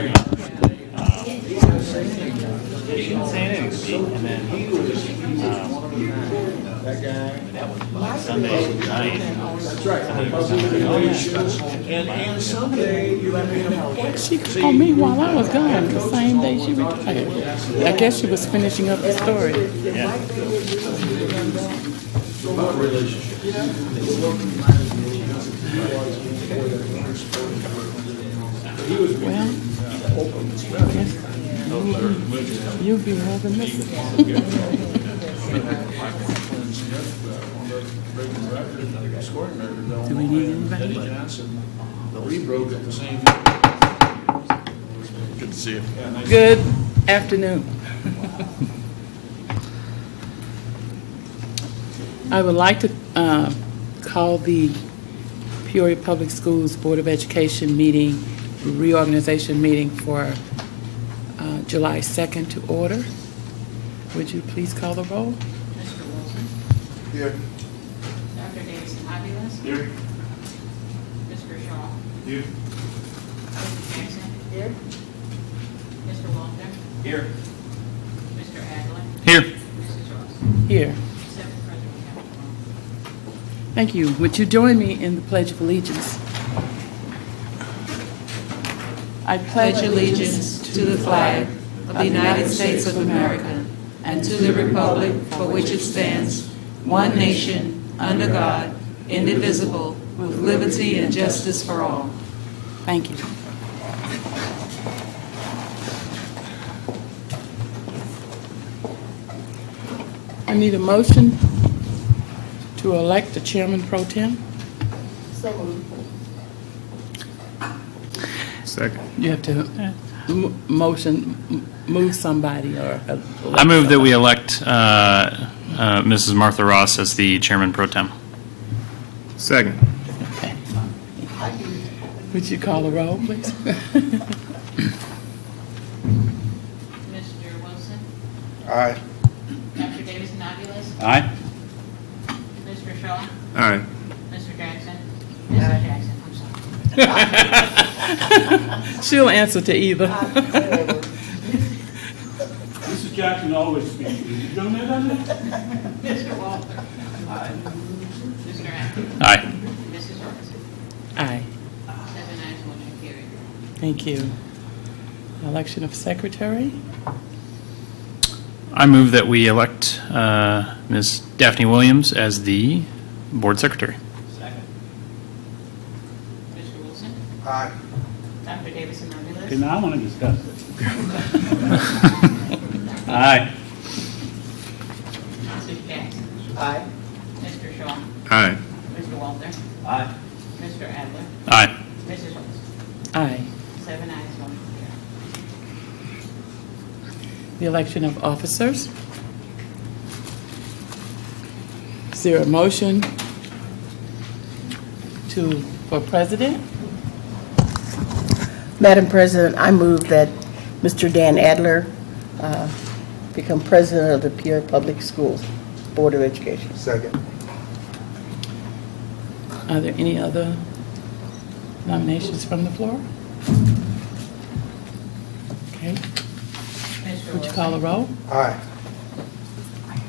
He didn't say anything, and then that was Sunday night. That's right. And someday you let me know. She called me while I was gone, the same day she retired. I guess she was finishing up the story. Yeah. About relationships. Well, yes. You'll be having this. Do we need anybody? We broke at the same. Good to see you. Good afternoon. I would like to call the Peoria Public Schools Board of Education meeting, reorganization meeting for July 2nd to order. Would you please call the roll? Mr. Wilson. Here. Dr. Davidson-Aviles. Here. Mr. Shaw. Here. Mr. Jackson. Here. Mr. Walter. Here. Mr. Adler. Here. Mrs. Ross. Here. 7 present, we have a quorum. Thank you. Would you join me in the Pledge of Allegiance? I pledge allegiance to the flag of the United States of America and to the republic for which it stands, one nation, under God, indivisible, with liberty and justice for all. Thank you. I need a motion to elect the chairman pro tem. Second. You have to move somebody or. I move that we elect Mrs. Martha Ross as the chairman pro tem. Second. Okay. Would you call the roll, please? Mr. Wilson. Aye. Dr. Davidson-Aviles. Aye. Mr. Shaw. Aye. Mr. Jackson. Mrs. Jackson, I'm sorry. She'll answer to either. Mrs. Jackson always speaks. You doing that on it? Mr. Walter. Aye. Mr. Adler. Aye. Mrs. Ross. Aye. 7 ayes, motion carried. Thank you. Election of secretary. I move that we elect Ms. Daphne Williams as the board secretary. Second. Mr. Wilson. Aye. Dr. Davidson-Aviles. Okay, now I want to discuss it. Aye. Mrs. Jackson. Aye. Mr. Shaw. Aye. Mr. Walter. Aye. Mr. Adler. Aye. Mrs. Ross. Aye. 7 ayes, motion carried. The election of officers. Is there a motion for president? Madam President, I move that Mr. Dan Adler become president of the Peoria Public Schools Board of Education. Second. Are there any other nominations from the floor? Okay. Mr. Would you call the Wilson. roll? Aye.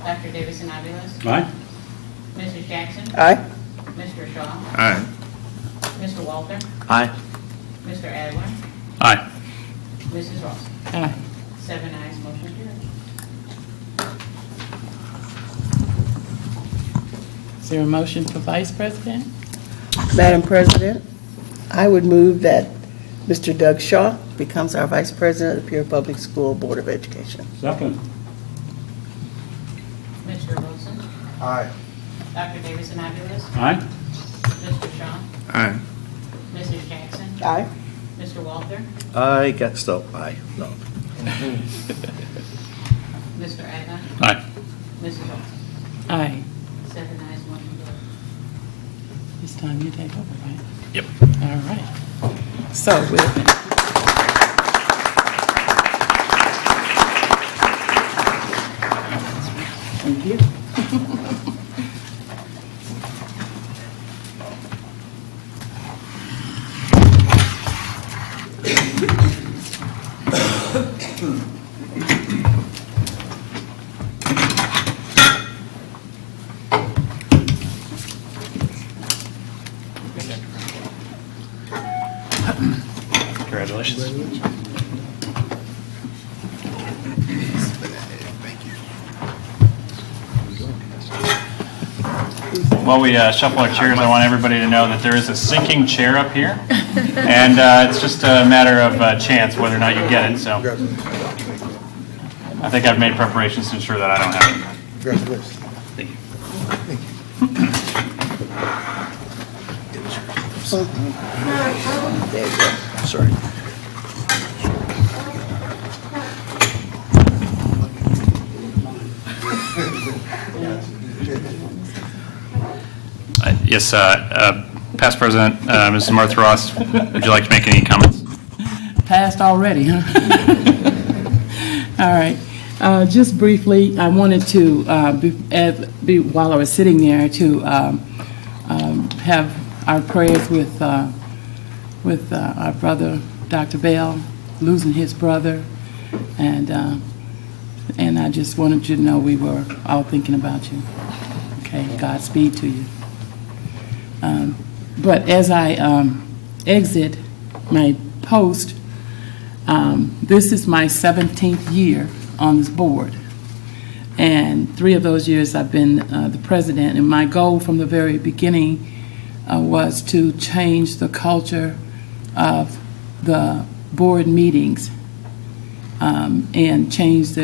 Dr. Davidson-Aviles. Aye. Mrs. Jackson. Aye. Mr. Shaw. Aye. Mr. Walter. Aye. Mr. Adler. Aye. Mrs. Ross. Aye. 7 ayes, motion carried. Is there a motion for vice president? Madam President, I would move that Mr. Doug Shaw becomes our vice president of the Peoria Public School Board of Education. Second. Mr. Wilson. Aye. Dr. Davidson-Aviles. Aye. Mr. Shaw. Aye. Mrs. Jackson. Aye. Mr. Walter. I guess so. Aye. No. Mr. Adler. Aye. Mrs. Ross. Aye. 7 ayes, motion carried. This time you take over, right? Yep. All right. So we'll. Thank you. Congratulations. While we shuffle our chairs, I want everybody to know that there is a sinking chair up here, and it's just a matter of chance whether or not you get it. So I think I've made preparations to ensure that I don't have it. Congratulations. Thank you. There you go. Sorry. Yes, past President, Mrs. Martha Ross, would you like to make any comments? Passed already, huh? All right. Just briefly, I wanted to, while I was sitting there, to have our prayers with our brother, Dr. Bell, losing his brother, and I just wanted you to know we were all thinking about you. Okay, Godspeed to you. But as I exit my post, this is my 17th year on this board, and 3 of those years I've been the president, and my goal from the very beginning was to change the culture of the board meetings and change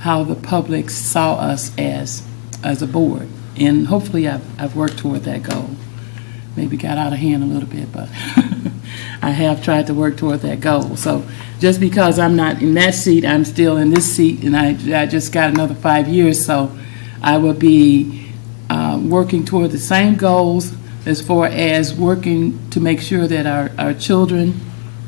how the public saw us as a board, and hopefully I've worked toward that goal. Maybe got out of hand a little bit, but I have tried to work toward that goal. So just because I'm not in that seat, I'm still in this seat, and I just got another 5 years, so I will be working toward the same goals as far as working to make sure that our children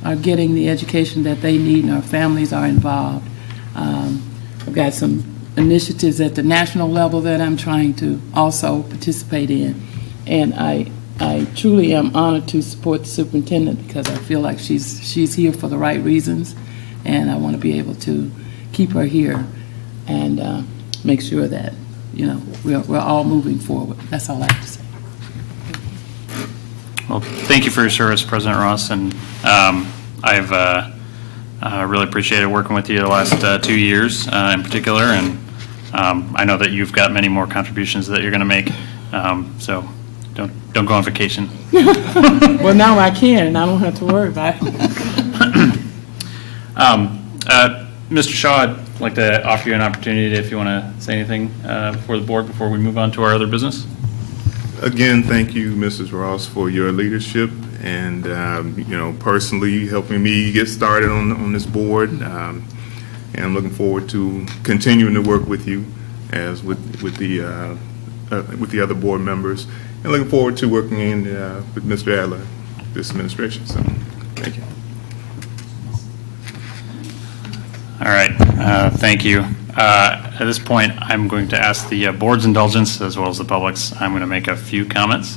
are getting the education that they need and our families are involved. I've got some initiatives at the national level that I'm trying to also participate in, and I truly am honored to support the superintendent because I feel like she's here for the right reasons, and I want to be able to keep her here and make sure that, you know, we're all moving forward. That's all I have to say. Well, thank you for your service, President Ross, and I've really appreciated working with you the last 2 years in particular, and I know that you've got many more contributions that you're going to make, so don't go on vacation. Well, now I can, and I don't have to worry about it. Mr. Shaw, I'd like to offer you an opportunity if you want to say anything for the board before we move on to our other business. Again, thank you, Mrs. Ross, for your leadership and, you know, personally helping me get started on this board. And I'm looking forward to continuing to work with you as with the other board members, and looking forward to working with Mr. Adler this administration. So, thank you. All right, thank you. At this point, I'm going to ask the board's indulgence as well as the public's. I'm going to make a few comments.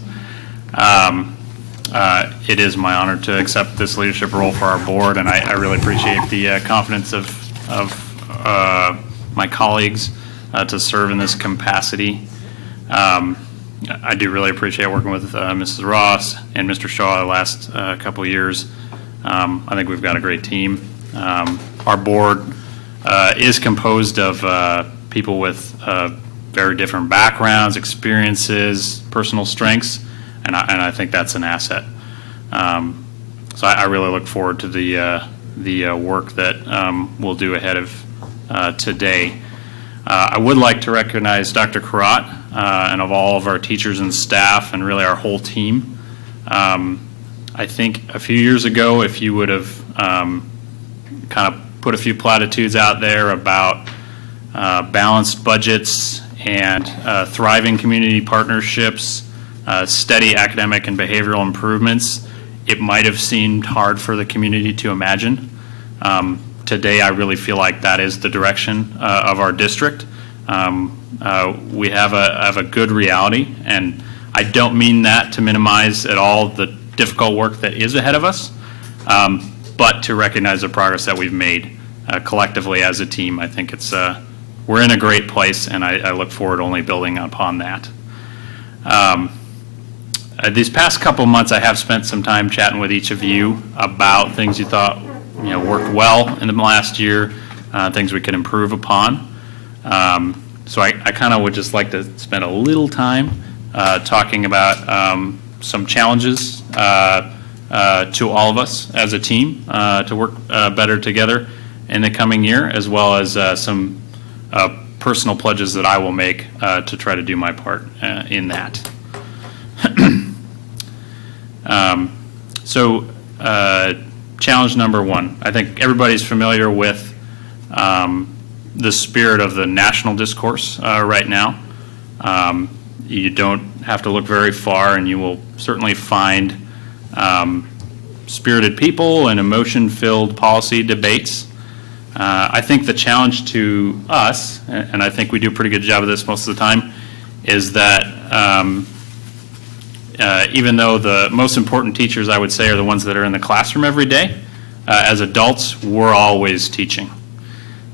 It is my honor to accept this leadership role for our board, and I really appreciate the confidence of my colleagues to serve in this capacity. I do really appreciate working with Mrs. Ross and Mr. Shaw the last couple of years. I think we've got a great team. Our board is composed of people with very different backgrounds, experiences, personal strengths, and I think that's an asset. So I really look forward to the work that we'll do ahead of today. I would like to recognize Dr. Karat and of all of our teachers and staff and really our whole team. I think a few years ago, if you would have kind of put a few platitudes out there about balanced budgets and thriving community partnerships, steady academic and behavioral improvements, it might have seemed hard for the community to imagine. Today, I really feel like that is the direction of our district. We have a good reality, and I don't mean that to minimize at all the difficult work that is ahead of us, but to recognize the progress that we've made collectively as a team. I think it's we're in a great place, and I look forward to only building upon that. these past couple months, I have spent some time chatting with each of you about things you thought worked well in the last year, things we could improve upon. So I kind of would just like to spend a little time talking about some challenges to all of us as a team to work better together in the coming year, as well as some personal pledges that I will make to try to do my part in that. So challenge number one, I think everybody's familiar with the spirit of the national discourse right now. You don't have to look very far, and you will certainly find spirited people and emotion-filled policy debates. I think the challenge to us, and I think we do a pretty good job of this most of the time, is that even though the most important teachers, I would say, are the ones that are in the classroom every day, as adults, we're always teaching.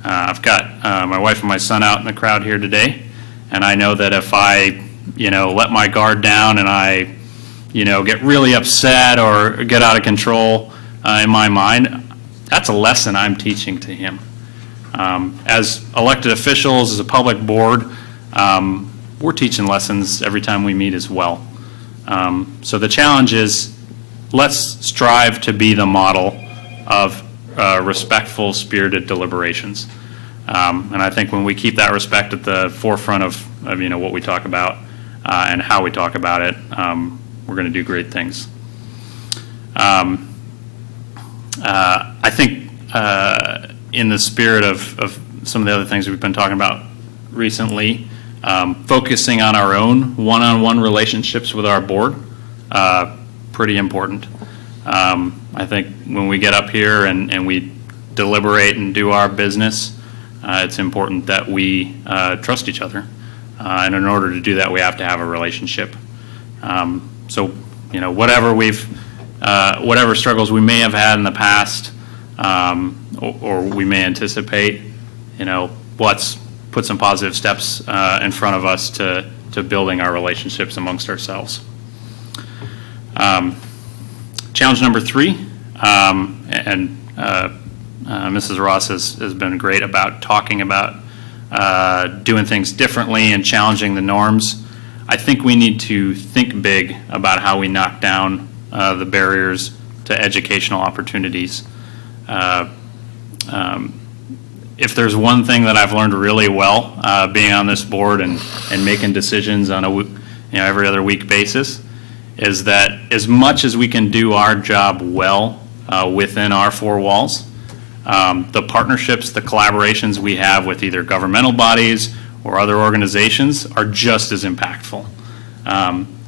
I've got my wife and my son out in the crowd here today, and I know that if I, let my guard down and I, get really upset or get out of control in my mind, that's a lesson I'm teaching to him. As elected officials, as a public board, we're teaching lessons every time we meet as well. So the challenge is, let's strive to be the model of respectful, spirited deliberations. And I think when we keep that respect at the forefront of what we talk about and how we talk about it, we're going to do great things. I think in the spirit of some of the other things we've been talking about recently, focusing on our own one-on-one relationships with our board, pretty important. I think when we get up here and we deliberate and do our business, it's important that we trust each other. And in order to do that, we have to have a relationship. So, whatever struggles we may have had in the past, or we may anticipate, let's put some positive steps in front of us to building our relationships amongst ourselves. Challenge number 3, and Mrs. Ross has been great about talking about doing things differently and challenging the norms. I think we need to think big about how we knock down the barriers to educational opportunities. If there's one thing that I've learned really well being on this board and making decisions on a every other week basis, is that as much as we can do our job well within our 4 walls, the partnerships, the collaborations we have with either governmental bodies or other organizations are just as impactful.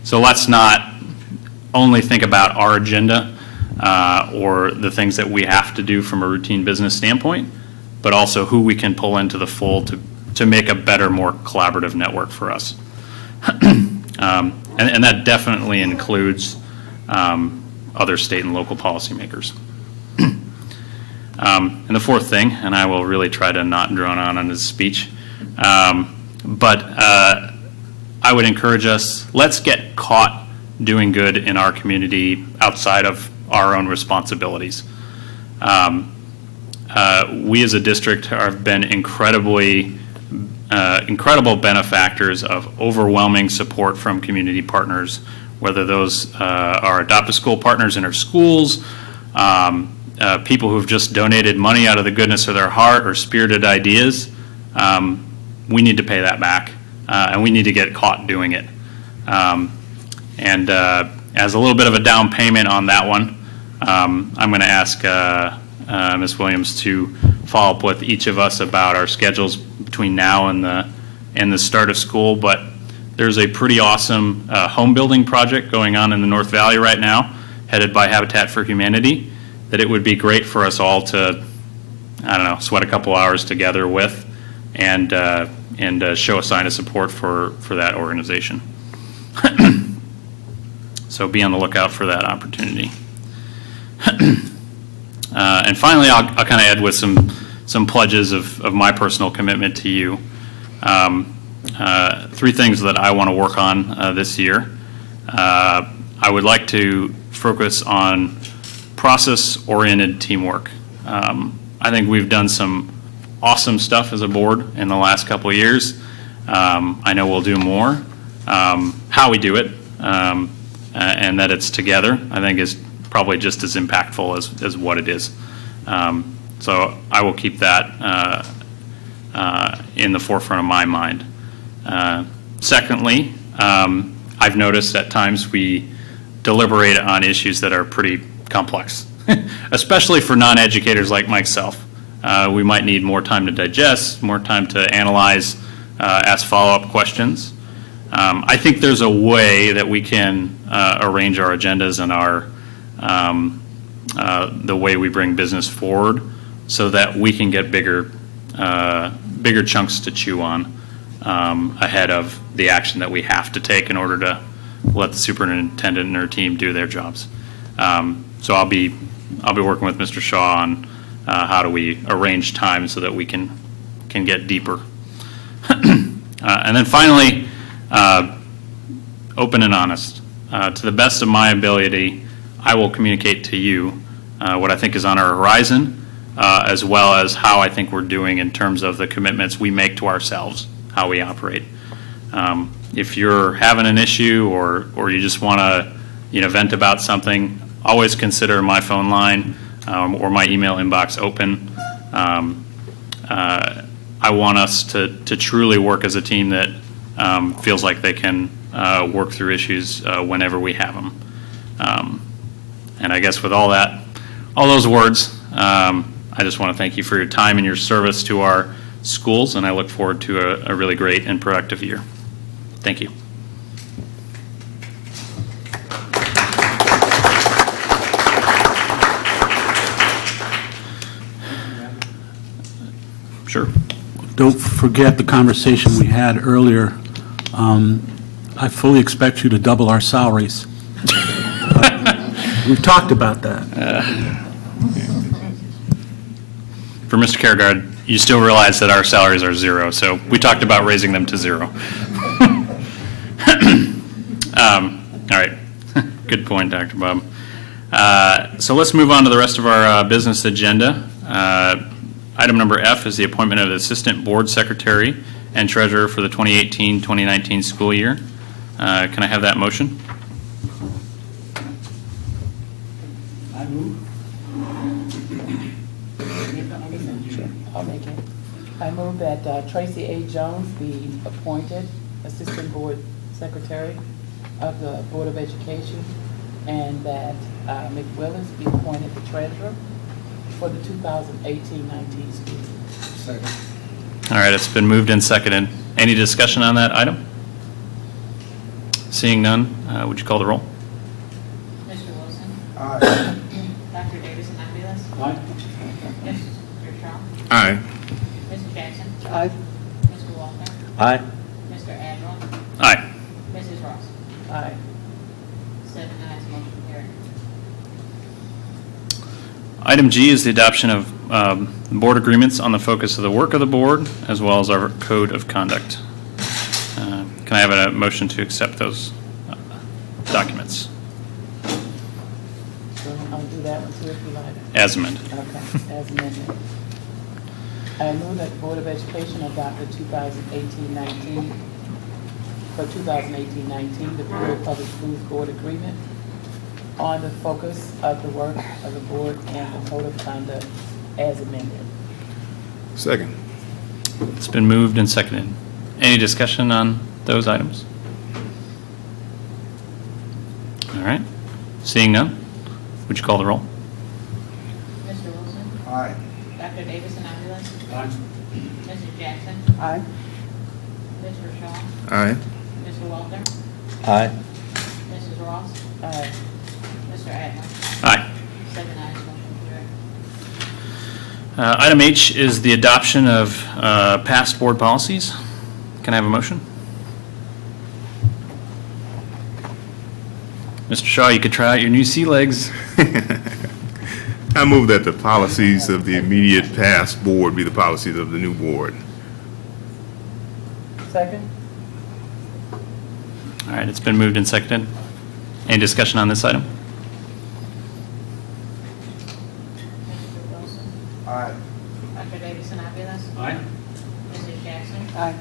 So let's not only think about our agenda or the things that we have to do from a routine business standpoint, but also who we can pull into the fold to make a better, more collaborative network for us. And that definitely includes other state and local policymakers. And the fourth thing, and I will really try to not drone on this speech, but I would encourage us, let's get caught doing good in our community outside of our own responsibilities. We as a district have been incredible benefactors of overwhelming support from community partners, whether those are Adopt a School partners in our schools, people who've just donated money out of the goodness of their heart or spirited ideas. We need to pay that back, and we need to get caught doing it. And as a little bit of a down payment on that one, I'm going to ask Ms. Williams to follow up with each of us about our schedules between now and the start of school. But there's a pretty awesome home building project going on in the North Valley right now, headed by Habitat for Humanity, that it would be great for us all to, sweat a couple hours together with and show a sign of support for that organization. So be on the lookout for that opportunity. And finally, I'll kind of add with some pledges of my personal commitment to you. 3 things that I want to work on this year. I would like to focus on process-oriented teamwork. I think we've done some awesome stuff as a board in the last couple of years. I know we'll do more. How we do it and that it's together, I think, is probably just as impactful as what it is. So I will keep that in the forefront of my mind. Secondly, I've noticed at times we deliberate on issues that are pretty complex, especially for non-educators like myself. We might need more time to digest, more time to analyze, ask follow-up questions. I think there's a way that we can arrange our agendas and the way we bring business forward so that we can get bigger chunks to chew on ahead of the action that we have to take in order to let the superintendent and her team do their jobs. So I'll be working with Mr. Shaw on how do we arrange time so that we can get deeper. And then finally, open and honest. To the best of my ability, I will communicate to you what I think is on our horizon, as well as how I think we're doing in terms of the commitments we make to ourselves, how we operate. If you're having an issue or you just want to vent about something, always consider my phone line or my email inbox open. I want us to truly work as a team that feels like they can work through issues whenever we have them. And I guess with all those words, I just want to thank you for your time and your service to our schools, and I look forward to a really great and productive year. Thank you. Sure. Don't forget the conversation we had earlier. I fully expect you to double our salaries. We've talked about that. For Mr. Carregard, you still realize that our salaries are zero, so we talked about raising them to zero. All right. Good point, Dr. Bob. So let's move on to the rest of our business agenda. Item number F is the appointment of the Assistant Board Secretary and Treasurer for the 2018-2019 school year. Can I have that motion? I move. I'll make it. I move that Tracy A. Jones be appointed Assistant Board Secretary of the Board of Education, and that McWillis be appointed the Treasurer for the 2018-19 school year. Second. All right, it's been moved and seconded. Any discussion on that item? Seeing none, would you call the roll? Mr. Wilson? Aye. Dr. Davidson Aviles? Aye. Mr. Shaw? Aye. Mr. Jackson? Aye. Mr. Walter? Aye. Mr. Admiral? Aye. Mrs. Ross? Aye. 7 ayes, motion carried. Item G is the adoption of board agreements on the focus of the work of the board, as well as our code of conduct. Can I have a motion to accept those documents So I'll do that one too if you like. as amended? Okay, as amended. I move that the Board of Education adopt the 2018-19, for 2018-19, the Peoria Public Schools Board Agreement on the focus of the work of the board and the code of conduct as amended. Second. It's been moved and seconded. Any discussion on those items? All right. Seeing none, would you call the roll? Mr. Wilson? Aye. Dr. Davidson Aviles? Aye. Mr. Jackson? Aye. Mr. Shaw? Aye. Mr. Walter? Aye. Mrs. Ross? Aye. Mr. Admiral? Aye. 7 ayes, motion carried. Item H is the adoption of past board policies. Can I have a motion? Mr. Shaw, you could try out your new sea legs. I move that the policies of the immediate past board be the policies of the new board. Second? All right, it's been moved and seconded. Any discussion on this item? Mr. Wilson. Aye. Dr. Davidson Aviles. Aye. Mrs. Jackson. Aye.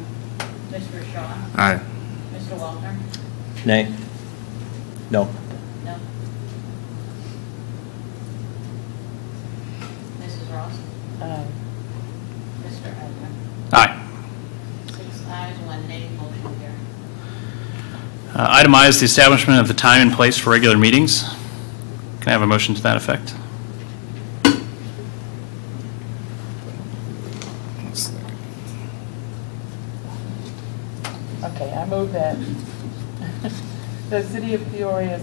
Mr. Shaw. Aye. Mr. Walter. Nay. No. No. Mrs. Ross. Aye. Mr. Adler. Aye. 6 ayes, 1 nay, motion carried. Item I is the establishment of the time and place for regular meetings. Can I have a motion to that effect? Okay, I move that the City of Peoria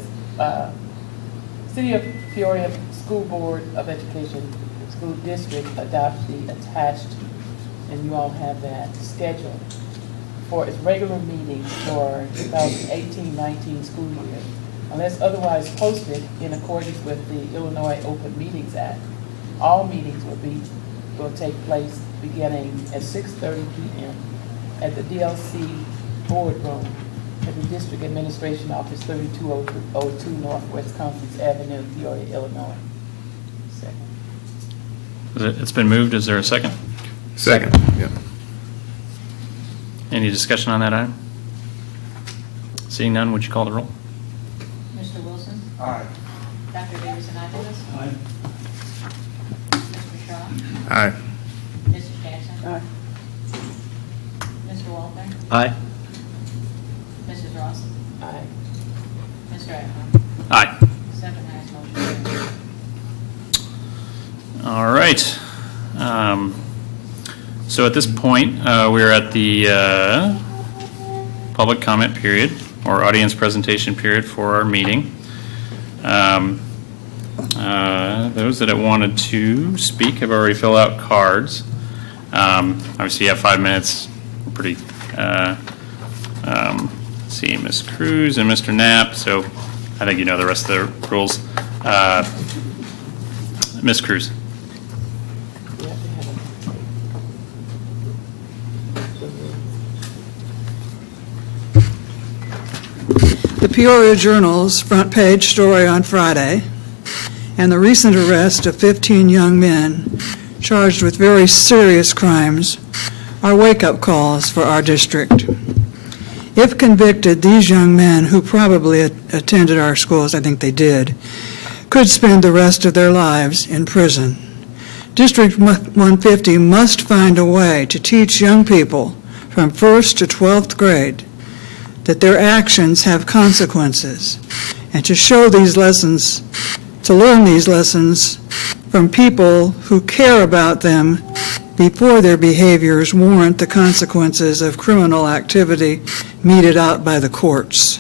School Board of Education School District adopt the attached, and you all have that schedule for its regular meetings for 2018-19 school year, unless otherwise posted in accordance with the Illinois Open Meetings Act. All meetings will take place beginning at 6:30 p.m. at the DLC Boardroom at the District Administration Office, 3202 Northwest Conference Avenue, Peoria, Illinois. Second. It's been moved. Is there a second? Second. Yeah. Any discussion on that item? Seeing none, would you call the roll? Mr. Wilson. Aye. Dr. Davidson Aviles. Aye. Mr. Shaw. Aye. Mrs. Jackson. Aye. Mr. Walter. Aye. Mrs. Ross. Aye. Mr. Adler. Aye. 7 ayes, motion carried. All right. So at this point, we're at the public comment period or audience presentation period for our meeting. Those that have wanted to speak have already filled out cards. Obviously, you have 5 minutes. Pretty. See, Ms. Cruz and Mr. Knapp. So I think you know the rest of the rules. Ms. Cruz. You have to have The Peoria Journal's front page story on Friday and the recent arrest of 15 young men charged with very serious crimes are wake-up calls for our district. If convicted, these young men, who probably attended our schools, I think they did, could spend the rest of their lives in prison. District 150 must find a way to teach young people from 1st to 12th grade that their actions have consequences, and to show these lessons, to learn these lessons from people who care about them before their behaviors warrant the consequences of criminal activity meted out by the courts.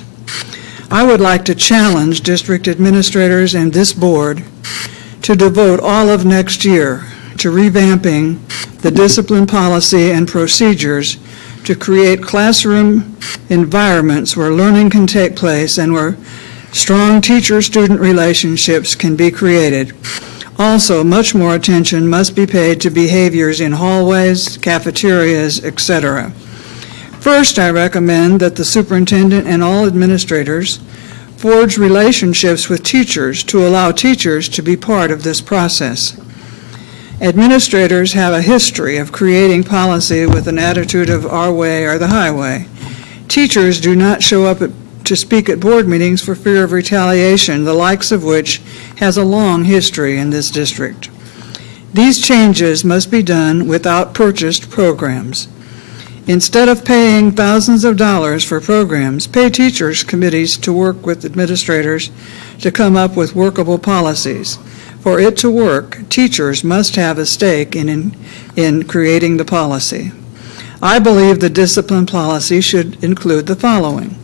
I would like to challenge district administrators and this board to devote all of next year to revamping the discipline policy and procedures to create classroom environments where learning can take place and where strong teacher-student relationships can be created. Also, much more attention must be paid to behaviors in hallways, cafeterias, etc. First, I recommend that the superintendent and all administrators forge relationships with teachers to allow teachers to be part of this process. Administrators have a history of creating policy with an attitude of our way or the highway. Teachers do not show up to speak at board meetings for fear of retaliation, the likes of which has a long history in this district. These changes must be done without purchased programs. Instead of paying thousands of dollars for programs, pay teachers' committees to work with administrators to come up with workable policies. For it to work, teachers must have a stake in creating the policy. I believe the discipline policy should include the following: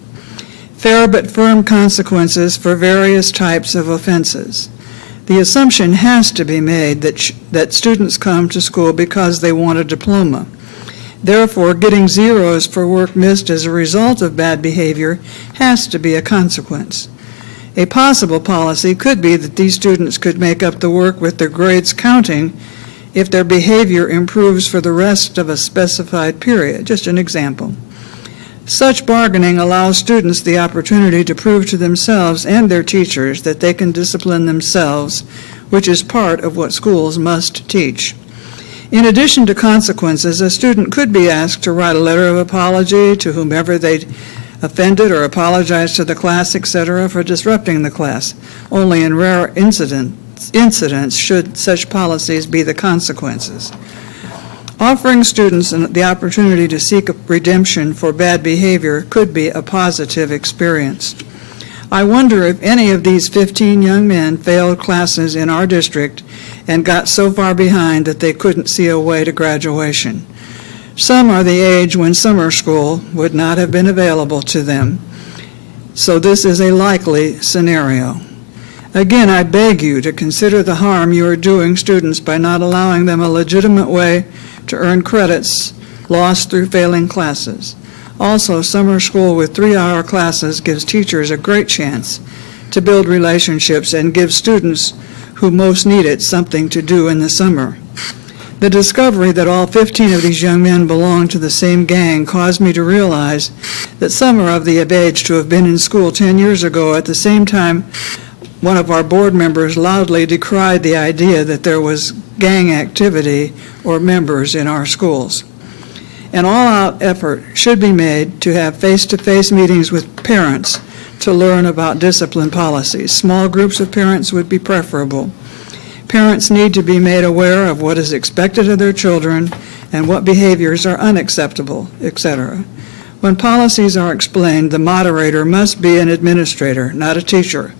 fair but firm consequences for various types of offenses. The assumption has to be made that students come to school because they want a diploma. Therefore, getting zeros for work missed as a result of bad behavior has to be a consequence. A possible policy could be that these students could make up the work with their grades counting if their behavior improves for the rest of a specified period. Just an example. Such bargaining allows students the opportunity to prove to themselves and their teachers that they can discipline themselves, which is part of what schools must teach. In addition to consequences, a student could be asked to write a letter of apology to whomever they offended or apologize to the class, etc., for disrupting the class. Only in rare incidents should such policies be the consequences. Offering students the opportunity to seek redemption for bad behavior could be a positive experience. I wonder if any of these 15 young men failed classes in our district and got so far behind that they couldn't see a way to graduation. Some are the age when summer school would not have been available to them, so this is a likely scenario. Again, I beg you to consider the harm you are doing students by not allowing them a legitimate way to earn credits lost through failing classes. Also, summer school with 3-hour classes gives teachers a great chance to build relationships and give students who most need it something to do in the summer. The discovery that all 15 of these young men belong to the same gang caused me to realize that some are of the age to have been in school 10 years ago. At the same time, one of our board members loudly decried the idea that there was gang activity or members in our schools. An all-out effort should be made to have face-to-face meetings with parents to learn about discipline policies. Small groups of parents would be preferable. Parents need to be made aware of what is expected of their children and what behaviors are unacceptable, etc. When policies are explained, the moderator must be an administrator, not a teacher.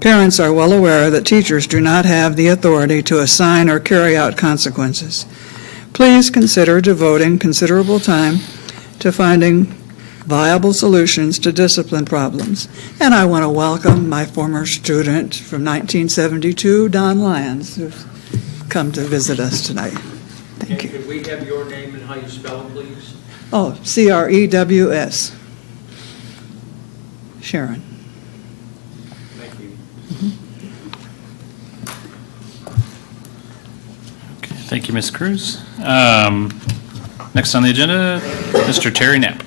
Parents are well aware that teachers do not have the authority to assign or carry out consequences. Please consider devoting considerable time to finding viable solutions to discipline problems. And I want to welcome my former student from 1972, Don Lyons, who's come to visit us tonight. Thank you. Could we have your name and how you spell it, please? Oh, C-R-E-W-S. Sharon. Thank you. Okay, thank you, Ms. Cruz. Next on the agenda, Mr. Terry Knapp.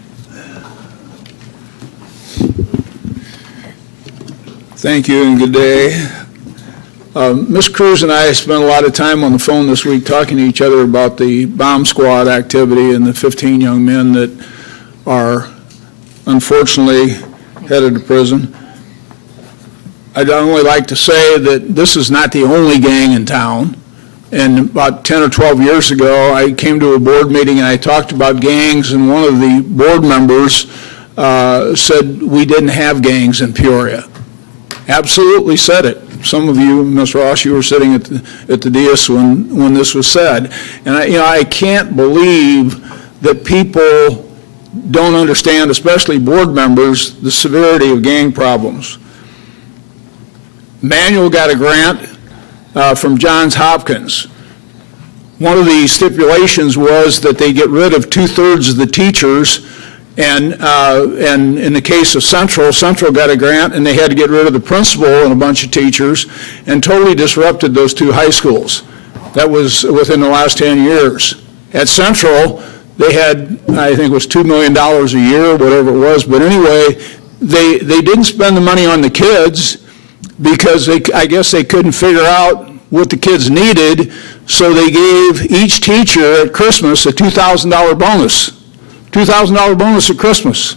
Thank you and good day. Ms. Cruz and I spent a lot of time on the phone this week talking to each other about the bomb squad activity and the 15 young men that are unfortunately headed to prison. I'd only like to say that this is not the only gang in town. And about 10 or 12 years ago, I came to a board meeting and I talked about gangs, and one of the board members said we didn't have gangs in Peoria. Absolutely said it. Some of you, Ms. Ross, you were sitting at the dais when this was said. And I can't believe that people don't understand, especially board members, the severity of gang problems. Manuel got a grant from Johns Hopkins. One of the stipulations was that they get rid of 2/3 of the teachers, and in the case of Central got a grant and they had to get rid of the principal and a bunch of teachers and totally disrupted those 2 high schools. That was within the last 10 years. At Central, they had, I think it was $2 million a year, whatever it was, but anyway, they didn't spend the money on the kids because I guess they couldn't figure out what the kids needed, so they gave each teacher at Christmas a $2,000 bonus. $2,000 bonus at Christmas.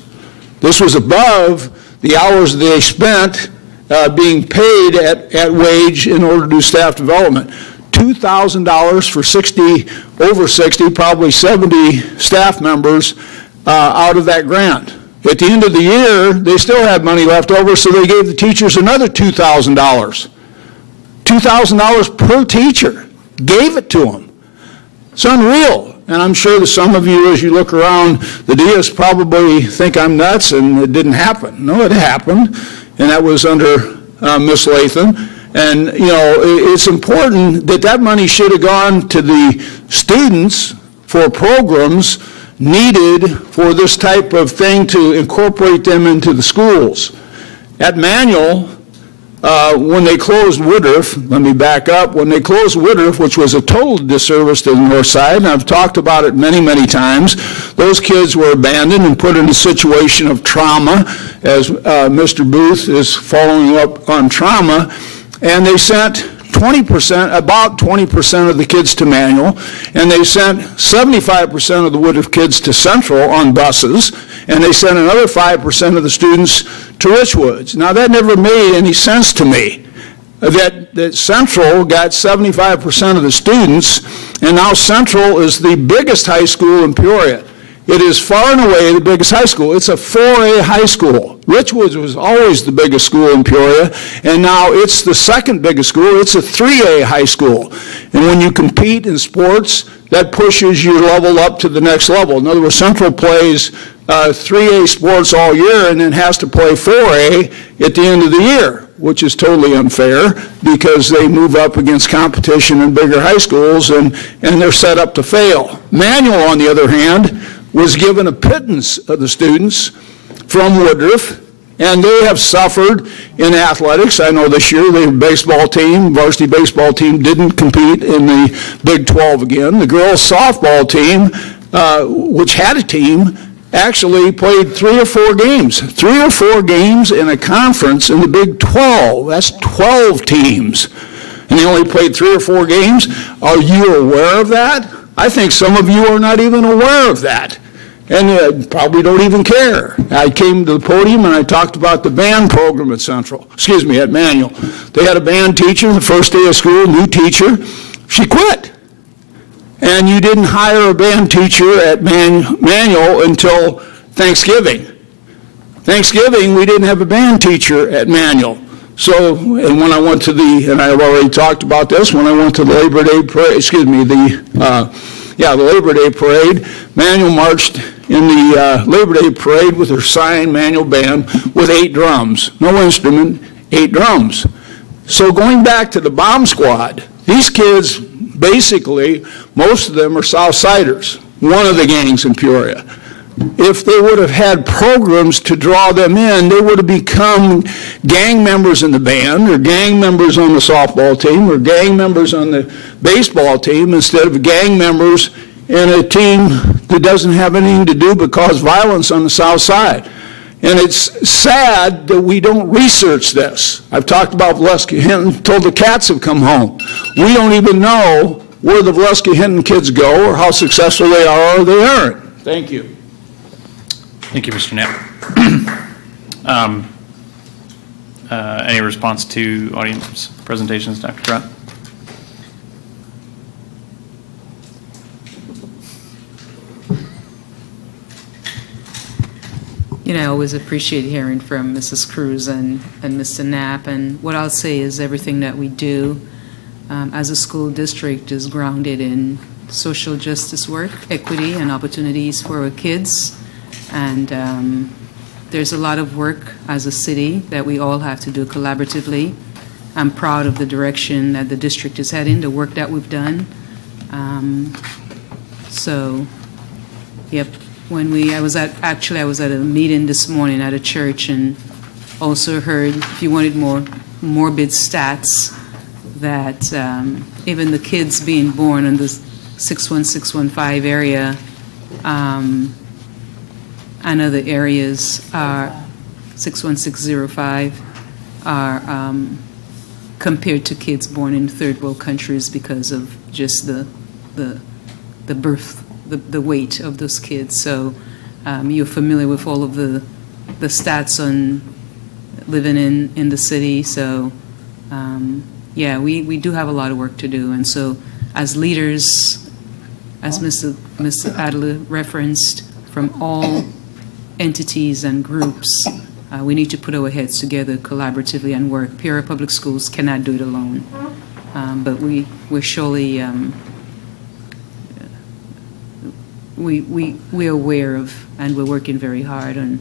This was above the hours they spent being paid at wage in order to do staff development. $2,000 for over 60, probably 70 staff members out of that grant. At the end of the year, they still had money left over, so they gave the teachers another $2,000. $2,000 per teacher. Gave it to them. It's unreal. And I'm sure that some of you, as you look around the dais, probably think I'm nuts and it didn't happen. No, it happened, and that was under Ms. Latham. And, it's important that money should have gone to the students for programs needed for this type of thing to incorporate them into the schools. At Manual, when they closed Woodruff, let me back up, when they closed Woodruff, which was a total disservice to the north side, and I've talked about it many, many times, those kids were abandoned and put in a situation of trauma, as Mr. Booth is following up on trauma, and they sent 20%, about 20% of the kids to Manual, and they sent 75% of the Woodruff kids to Central on buses, and they sent another 5% of the students to Richwoods. Now, that never made any sense to me, that Central got 75% of the students, and now Central is the biggest high school in Peoria. It is far and away the biggest high school. It's a 4A high school. Richwoods was always the biggest school in Peoria, and now it's the second biggest school. It's a 3A high school. And when you compete in sports, that pushes your level up to the next level. In other words, Central plays 3A sports all year and then has to play 4A at the end of the year, which is totally unfair because they move up against competition in bigger high schools and they're set up to fail. Manual, on the other hand, was given a pittance of the students from Woodruff, and they have suffered in athletics. I know this year the baseball team, varsity baseball team, didn't compete in the Big 12 again. The girls softball team, which had a team, actually played 3 or 4 games. 3 or 4 games in a conference in the Big 12. That's 12 teams. And they only played 3 or 4 games. Are you aware of that? I think some of you are not even aware of that. And probably don't even care. I came to the podium and I talked about the band program at at Manual. They had a band teacher the first day of school, new teacher. She quit. And you didn't hire a band teacher at Manual until Thanksgiving. Thanksgiving, we didn't have a band teacher at Manual. So, and when I went to and I've already talked about this, when I went to the Labor Day parade, the Labor Day parade, Manual marched in the Labor Day parade with her signed Manual band with 8 drums. No instrument, 8 drums. So going back to the bomb squad, these kids, basically, most of them are Southsiders, one of the gangs in Peoria. If they would have had programs to draw them in, they would have become gang members in the band, or gang members on the softball team, or gang members on the baseball team, instead of gang members in a team that doesn't have anything to do but cause violence on the south side. And it's sad that we don't research this. I've talked about Valeska Hinton, told the cats have come home. We don't even know where the Valeska Hinton kids go or how successful they are or they aren't. Thank you. Thank you, Mr. Knapp. Any response to audience presentations, Dr. Trott? You know, I always appreciate hearing from Mrs. Cruz and Mr. Knapp, and what I'll say is everything that we do as a school district is grounded in social justice work, equity, and opportunities for our kids. And there's a lot of work as a city that we all have to do collaboratively. I'm proud of the direction that the district is heading, the work that we've done. Yep. I was at a meeting this morning at a church and also heard, if you wanted more morbid stats, that even the kids being born in the 61615 area and other areas are 61605 are compared to kids born in third world countries because of just the birth, the weight of those kids. So you're familiar with all of the stats on living in the city. So yeah, we do have a lot of work to do. And so as leaders, as Mr. Adler referenced, from all entities and groups, we need to put our heads together collaboratively and work. Peoria Public Schools cannot do it alone. But we're surely we're aware of, and we're working very hard on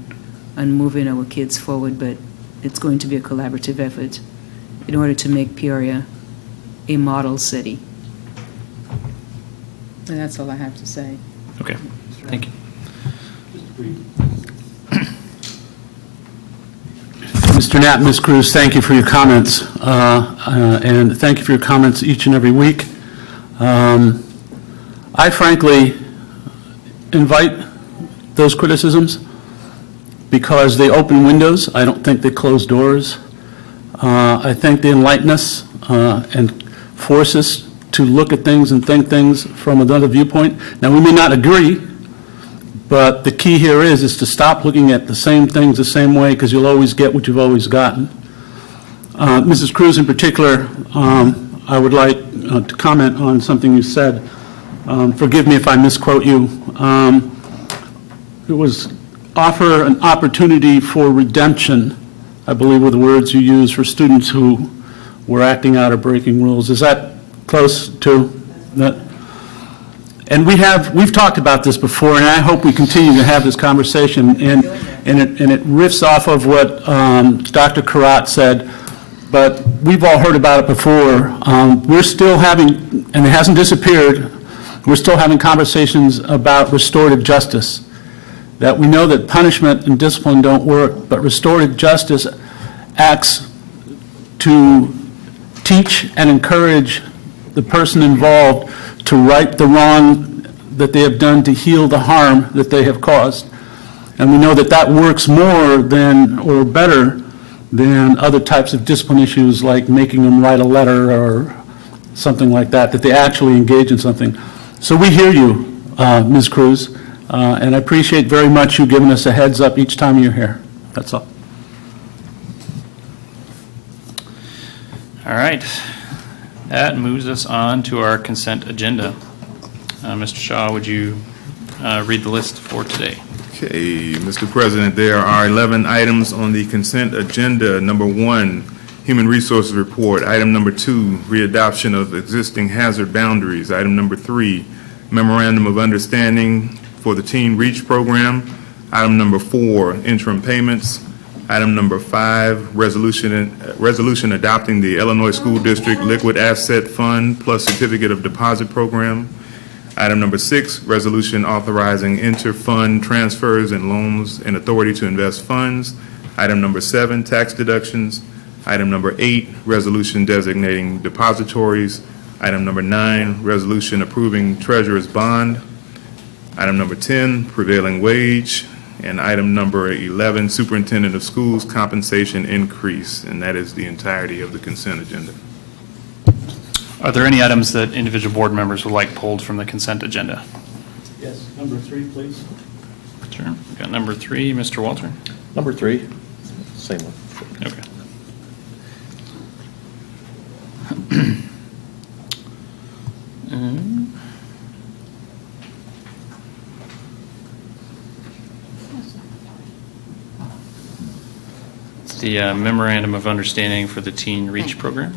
moving our kids forward, but it's going to be a collaborative effort in order to make Peoria a model city. And that's all I have to say. Okay, thank you. Mr. Knapp, Ms. Cruz, thank you for your comments, and thank you for your comments each and every week. I frankly invite those criticisms because they open windows. I don't think they close doors. I think they enlighten us and force us to look at things and think things from another viewpoint. Now, we may not agree, but the key here is to stop looking at the same things the same way, because you'll always get what you've always gotten. Mrs. Cruz in particular, I would like to comment on something you said. Forgive me if I misquote you. It was offer an opportunity for redemption, I believe were the words you used, for students who were acting out or breaking rules. Is that close to that? And we've talked about this before, and I hope we continue to have this conversation, and it riffs off of what Dr. Karat said, but we've all heard about it before. We're still having, and it hasn't disappeared, we're still having conversations about restorative justice, that we know that punishment and discipline don't work, but restorative justice acts to teach and encourage the person involved to right the wrong that they have done, to heal the harm that they have caused. And we know that that works more than, or better than, other types of discipline issues like making them write a letter or something like that, that they actually engage in something. So we hear you, Ms. Cruz, and I appreciate very much you giving us a heads up each time you're here. That's all. All right. That moves us on to our consent agenda. Mr. Shaw, would you read the list for today? Okay, Mr. President, there are 11 items on the consent agenda. Number 1, Human Resources Report. Item number 2, readoption of existing hazard boundaries. Item number 3, Memorandum of Understanding for the Teen Reach Program. Item number 4, interim payments. Item number 5, resolution adopting the Illinois School District Liquid Asset Fund plus Certificate of Deposit Program. Item number 6, resolution authorizing inter-fund transfers and loans and authority to invest funds. Item number 7, tax deductions. Item number 8, resolution designating depositories. Item number 9, resolution approving treasurer's bond. Item number 10, prevailing wage. And item number 11, superintendent of schools compensation increase. And that is the entirety of the consent agenda. Are there any items that individual board members would like pulled from the consent agenda? Yes, number 3, please. Sure. We've got number 3, Mr. Walter. Number 3, same one. Okay. It's the Memorandum of Understanding for the Teen Reach Program.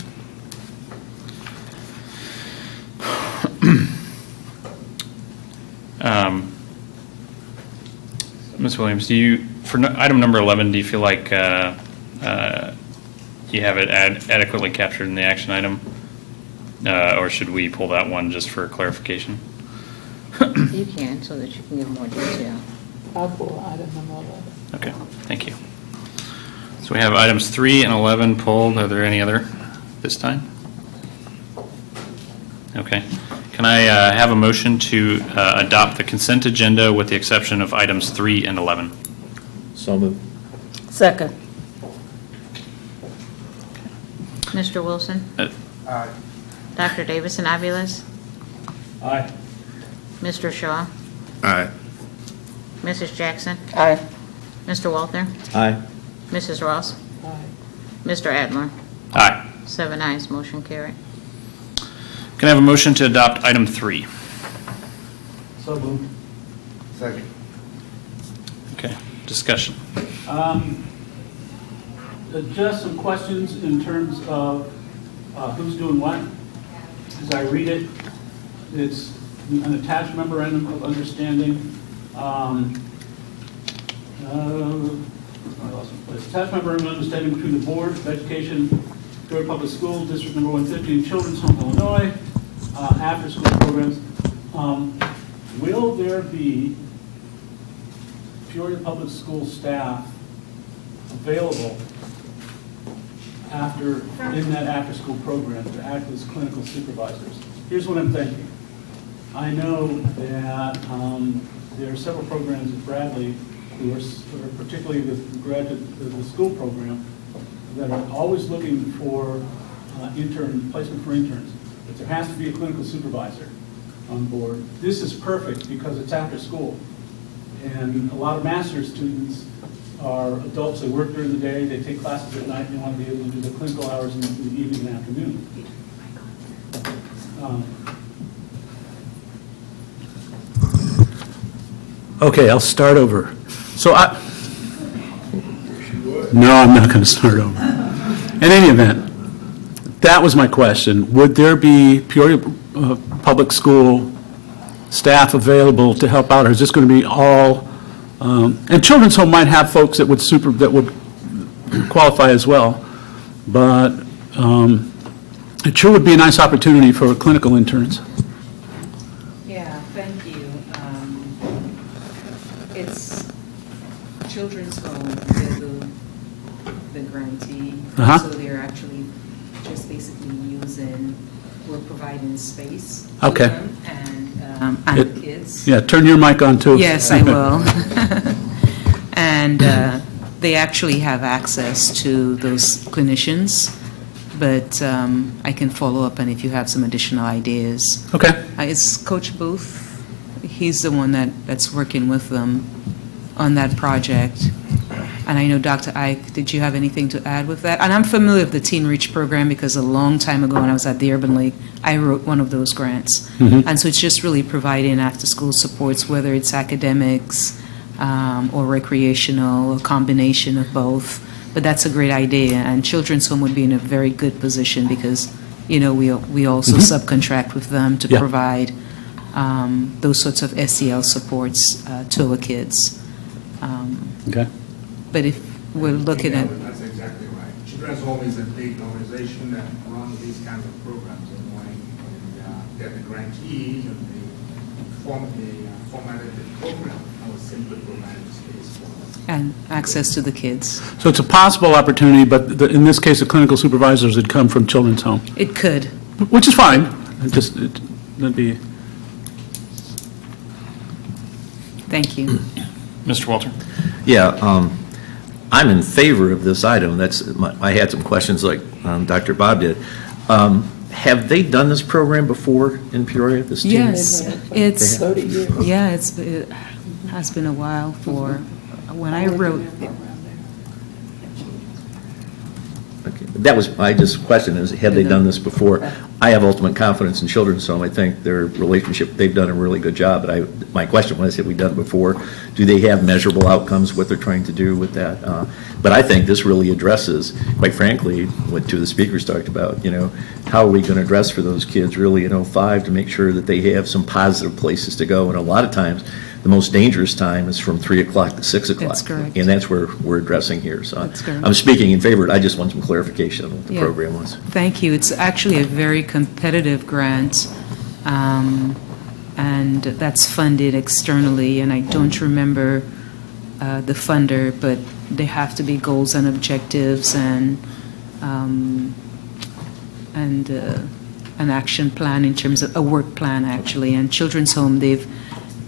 Ms. Williams, do you, for item number 11, do you feel like you have it adequately captured in the action item? Or should we pull that one just for clarification? You can, so that you can give more detail. I'll pull item number 11. Okay, thank you. So we have items 3 and 11 pulled. Are there any other this time? Okay. Can I have a motion to adopt the consent agenda with the exception of items 3 and 11? So moved. Second. Mr. Wilson? Aye. Dr. Davison Aviles? Aye. Mr. Shaw? Aye. Mrs. Jackson? Aye. Mr. Walter? Aye. Mrs. Ross? Aye. Mr. Adler? Aye. 7 ayes, motion carried. Can I have a motion to adopt item 3? So moved. Second. Okay, discussion. Just some questions in terms of who's doing what. As I read it, it's an attached memorandum of understanding. I lost my place. Attached memorandum of understanding between the Board of Education, Peoria Public Schools, District Number 150, and Children's Home Illinois, after-school programs. Will there be Peoria Public School staff available after, in that after-school program to act as clinical supervisors. Here's what I'm thinking. I know that there are several programs at Bradley who are particularly the school program, that are always looking for placement for interns. But there has to be a clinical supervisor on board. This is perfect because it's after school. And a lot of master's students are adults, they work during the day, they take classes at night, and they want to be able to do the clinical hours in the evening and afternoon. Okay, I'll start over. No, I'm not going to start over. In any event, that was my question. Would there be Peoria Public School staff available to help out, or is this going to be all? And Children's Home might have folks that would qualify as well, but it sure would be a nice opportunity for clinical interns. Yeah, thank you. It's Children's Home, they're the grantee, so they're actually just basically we're providing space to them and the kids. Yeah, turn your mic on too. Yes, I will. And they actually have access to those clinicians, but I can follow up and if you have some additional ideas. Okay. It's Coach Booth. He's the one that's working with them on that project. And I know Dr. Ike, did you have anything to add with that? And I'm familiar with the Teen Reach program because a long time ago when I was at the Urban League, I wrote one of those grants. And so it's just really providing after-school supports, whether it's academics or recreational, a combination of both. But that's a great idea. And Children's Home would be in a very good position because, you know, we also subcontract with them to provide those sorts of SEL supports to our kids. Okay. But if we're looking at... That's exactly right. Children's Home is a big organization that runs these kinds of programs and get the grantees and they formatted the program. I was simply providing space for them. And access to the kids. So it's a possible opportunity, but in this case, the clinical supervisors would come from Children's Home. It could. Which is fine. That'd be... Thank you. Mr. Walter? Yeah, I'm in favor of this item. I had some questions like Dr. Bob did. Have they done this program before in Peoria, this team? Yes, it's 30 years. Yeah, it has been a while for when I wrote. Okay. That was my just question is, have they done this before? I have ultimate confidence in Children's Home. I think their relationship, they've done a really good job. But my question was, have we done it before? Do they have measurable outcomes, what they're trying to do with that? But I think this really addresses, quite frankly, what two of the speakers talked about, you know, how are we going to address for those kids really in 05 to make sure that they have some positive places to go? And a lot of times, the most dangerous time is from 3 o'clock to 6 o'clock. That's correct. And that's where we're addressing here. So That's correct. I'm speaking in favor. I just want some clarification on what the program was. Thank you. It's actually a very competitive grant, and that's funded externally. And I don't remember the funder, but there have to be goals and objectives and an action plan in terms of a work plan, actually. And Children's Home,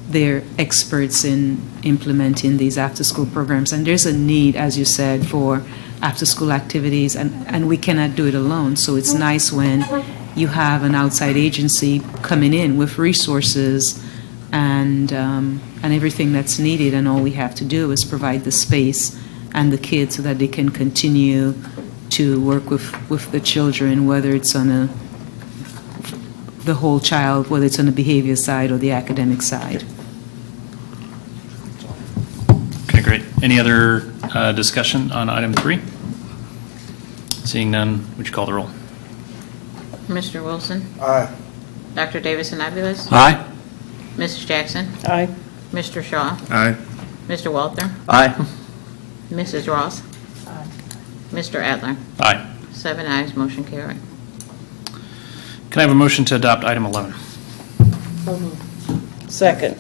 they're experts in implementing these after-school programs. And there's a need, as you said, for after-school activities, and we cannot do it alone. So it's nice when you have an outside agency coming in with resources and everything that's needed, and all we have to do is provide the space and the kids so that they can continue to work with the children, whether it's on the whole child, whether it's on the behavior side or the academic side. Okay, great. Any other discussion on item 3? Seeing none, would you call the roll? Mr. Wilson? Aye. Dr. Davis-Abulis? Aye. Mrs. Jackson? Aye. Mr. Shaw? Aye. Mr. Walter? Aye. Mrs. Ross? Mr. Adler? Aye. 7 ayes, motion carried. Can I have a motion to adopt item 11? Second.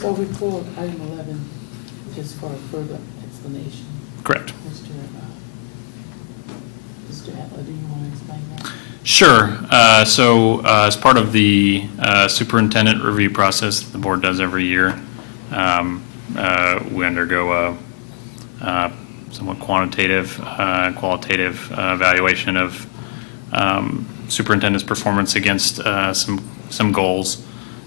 So we pulled item 11. just for a further explanation. Correct. Mr. Adler, do you want to explain that? Sure. So as part of the superintendent review process the board does every year, we undergo a somewhat quantitative and qualitative evaluation of superintendent's performance against some goals.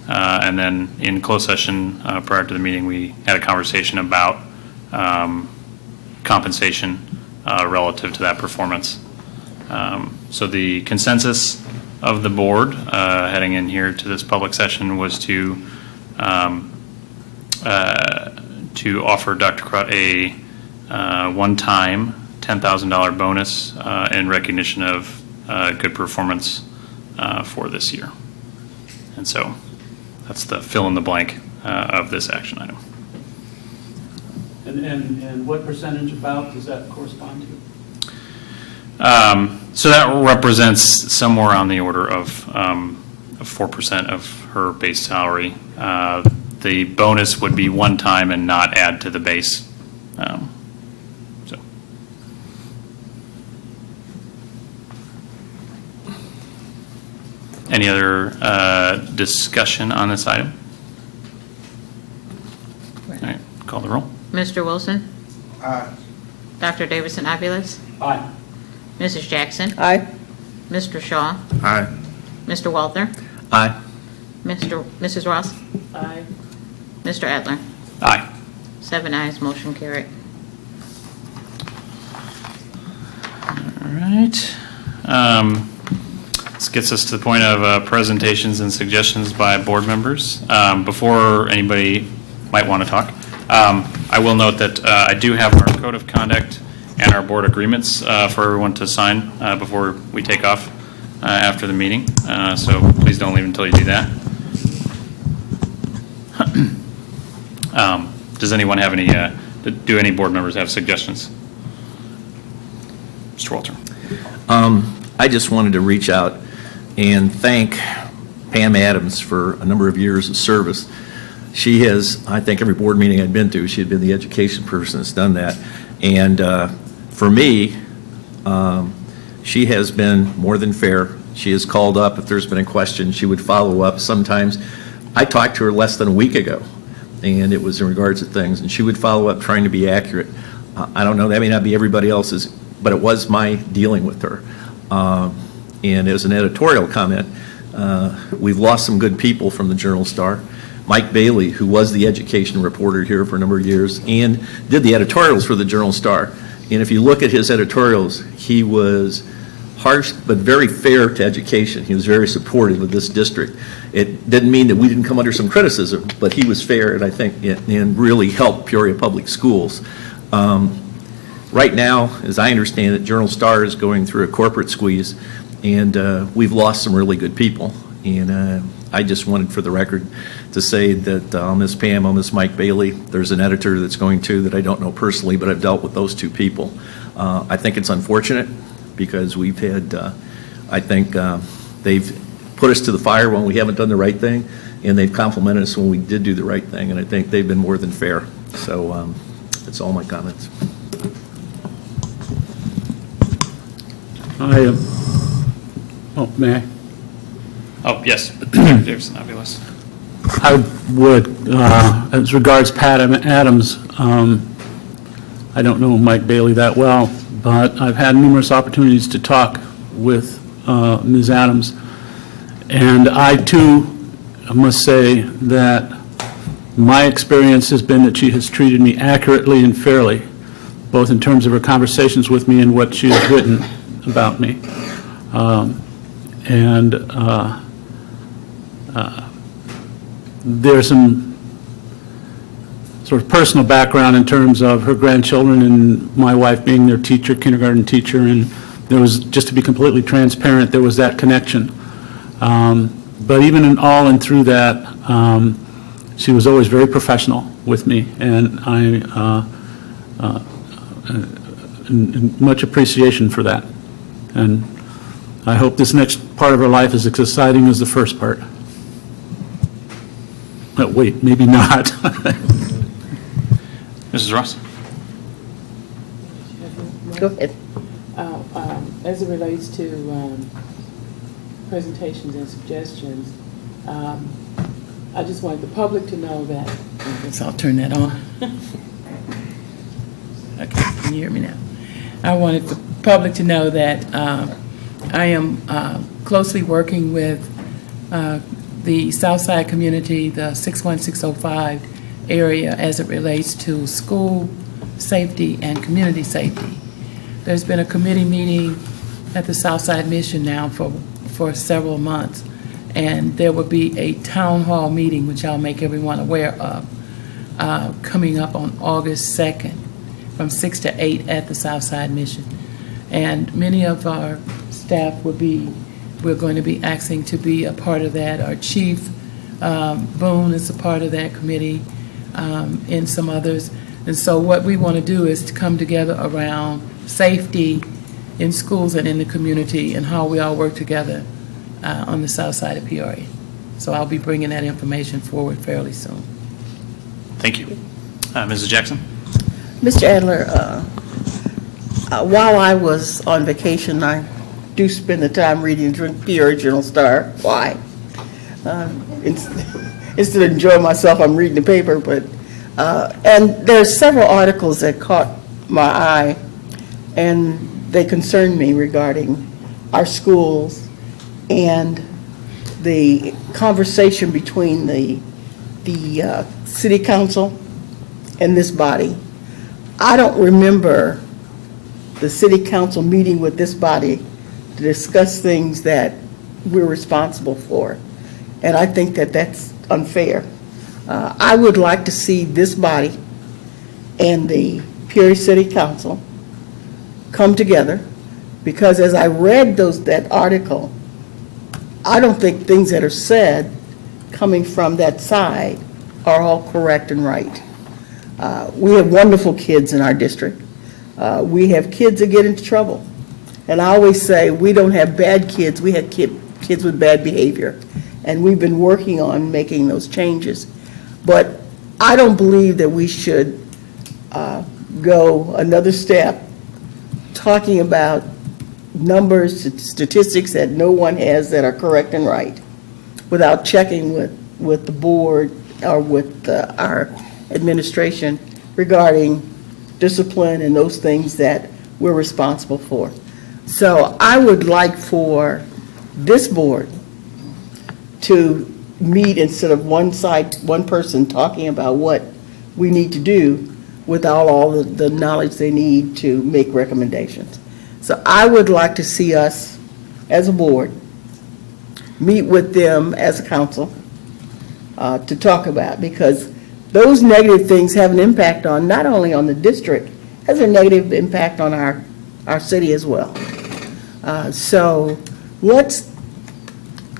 And then in closed session prior to the meeting, we had a conversation about compensation relative to that performance. So the consensus of the board heading in here to this public session was to offer Dr. Crott a one-time $10,000 bonus in recognition of good performance for this year. And so that's the fill in the blank of this action item. And what percentage about does that correspond to? So that represents somewhere on the order of 4% of her base salary. The bonus would be one time and not add to the base. So. Any other discussion on this item? All right, call the roll. Mr. Wilson? Aye. Dr. Davidson Aviles? Aye. Mrs. Jackson? Aye. Mr. Shaw? Aye. Mr. Walther? Aye. Mrs. Ross? Aye. Mr. Adler? Aye. 7 ayes, motion carried. All right. This gets us to the point of presentations and suggestions by board members. Before anybody might want to talk, I will note that I do have our code of conduct and our board agreements for everyone to sign before we take off after the meeting. So please don't leave until you do that. Does anyone have any, do any board members have suggestions? Mr. Walter. I just wanted to reach out and thank Pam Adams for a number of years of service. She has, I think every board meeting I'd been to, she had been the education person that's done that. And for me, she has been more than fair. She has called up if there's been a question. She would follow up. Sometimes I talked to her less than a week ago, and it was in regards to things, and she would follow up trying to be accurate. I don't know, that may not be everybody else's, but it was my dealing with her. And as an editorial comment, we've lost some good people from the Journal-Star. Mike Bailey, who was the education reporter here for a number of years and did the editorials for the Journal-Star. And if you look at his editorials, he was harsh but very fair to education. He was very supportive of this district. It didn't mean that we didn't come under some criticism, but he was fair, and I think and really helped Peoria Public Schools. Right now, as I understand it, Journal-Star is going through a corporate squeeze, and we've lost some really good people. And I just wanted, for the record, to say that I'll miss Pam, I'll miss Mike Bailey. There's an editor that's going to that I don't know personally, but I've dealt with those two people. I think it's unfortunate because we've had, I think they've put us to the fire when we haven't done the right thing, and they've complimented us when we did do the right thing, and I think they've been more than fair. So that's all my comments. Oh, may I? Oh, yes, Dr. Davidson, Aviles. I would, as regards Pat Adams, I don't know Mike Bailey that well, but I've had numerous opportunities to talk with Ms. Adams, and I too must say that my experience has been that she has treated me accurately and fairly, both in terms of her conversations with me and what she has written about me. There's some sort of personal background in terms of her grandchildren and my wife being their teacher, kindergarten teacher, and there was, just to be completely transparent, there was that connection. But even in all and through that, she was always very professional with me, and I much appreciation for that. And I hope this next part of her life is as exciting as the first part. But wait, maybe not. Mrs. Ross? Go ahead. As it relates to presentations and suggestions, I just wanted the public to know that, I guess I'll turn that on. Okay, can you hear me now? I wanted the public to know that I am closely working with the Southside community, the 61605 area, as it relates to school safety and community safety. There's been a committee meeting at the Southside Mission now for several months, and there will be a town hall meeting, which I'll make everyone aware of, coming up on August 2nd from 6 to 8 at the Southside Mission. And many of our staff we're going to be asking to be a part of that. Our chief, Boone, is a part of that committee, and some others. And so what we want to do is to come together around safety in schools and in the community and how we all work together on the south side of Peoria. So I'll be bringing that information forward fairly soon. Thank you. Mrs. Jackson? Mr. Adler, while I was on vacation, I do spend the time reading the Peoria Journal-Star. Why? Instead of enjoying myself, I'm reading the paper. But and there's several articles that caught my eye, and they concern me regarding our schools and the conversation between the city council and this body. I don't remember the city council meeting with this body to discuss things that we're responsible for. And I think that that's unfair. I would like to see this body and the Peoria City Council come together, because as I read that article, I don't think things that are said coming from that side are all correct and right. We have wonderful kids in our district. We have kids that get into trouble. And I always say we don't have bad kids, we have kids with bad behavior. And we've been working on making those changes. But I don't believe that we should go another step talking about numbers, statistics that no one has that are correct and right without checking with the board or with our administration regarding discipline and those things that we're responsible for. So I would like for this board to meet instead of one person talking about what we need to do without all the knowledge they need to make recommendations. So I would like to see us as a board meet with them as a council to talk about, because those negative things have an impact on not only on the district, has a negative impact on our city as well. So let's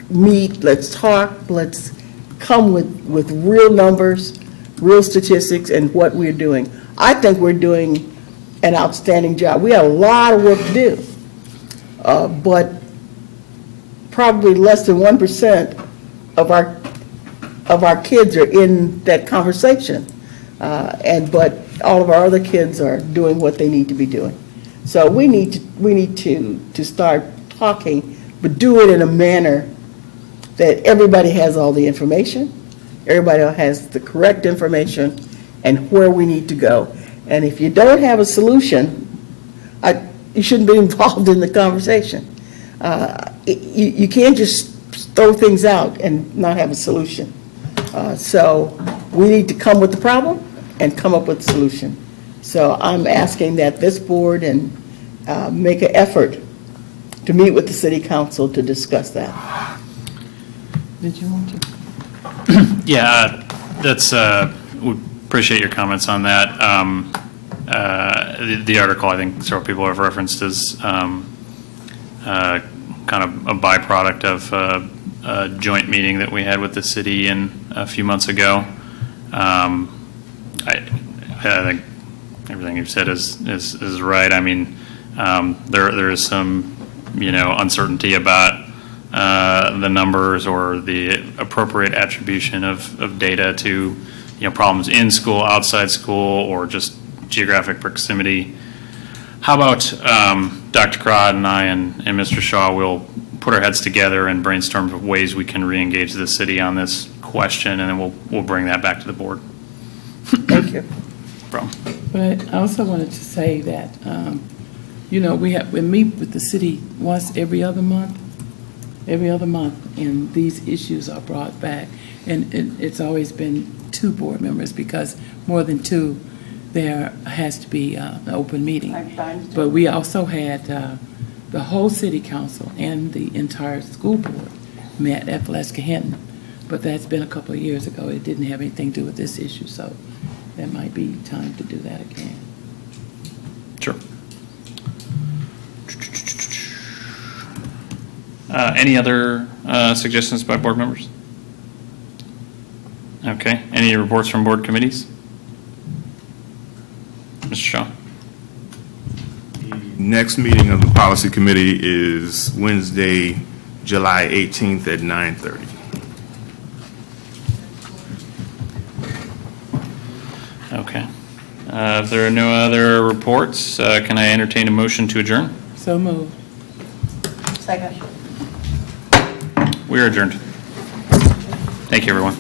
meet, let's talk, let's come with real numbers, real statistics, and what we're doing. I think we're doing an outstanding job. We have a lot of work to do, but probably less than 1% of our kids are in that conversation, but all of our other kids are doing what they need to be doing. So we need to start talking, but do it in a manner that everybody has all the information, everybody has the correct information, and where we need to go. And if you don't have a solution, you shouldn't be involved in the conversation. You can't just throw things out and not have a solution. So we need to come with the problem and come up with a solution. So I'm asking that this board and make an effort to meet with the city council to discuss that. Did you want to? Yeah, that's, we appreciate your comments on that. The article, I think several people have referenced, is kind of a byproduct of a joint meeting that we had with the city a few months ago. I think everything you've said is right. I mean, there is some, uncertainty about the numbers or the appropriate attribution of data to problems in school, outside school, or just geographic proximity. How about Dr. Crod and I and Mr. Shaw will put our heads together and brainstorm of ways we can re-engage the city on this question, and then we'll bring that back to the board. Thank you. Problem. But I also wanted to say that, we meet with the city once every other month, and these issues are brought back. And it's always been 2 board members, because more than 2, there has to be an open meeting. But we also had the whole city council and the entire school board met at Valeska-Hinton. But that's been a couple of years ago. It didn't have anything to do with this issue, so there might be time to do that again. Sure. Any other suggestions by board members? Okay. Any reports from board committees? Mr. Shaw. Next meeting of the policy committee is Wednesday, July 18th at 9:30. Okay. If there are no other reports, can I entertain a motion to adjourn? So moved. Second. We are adjourned. Thank you, everyone.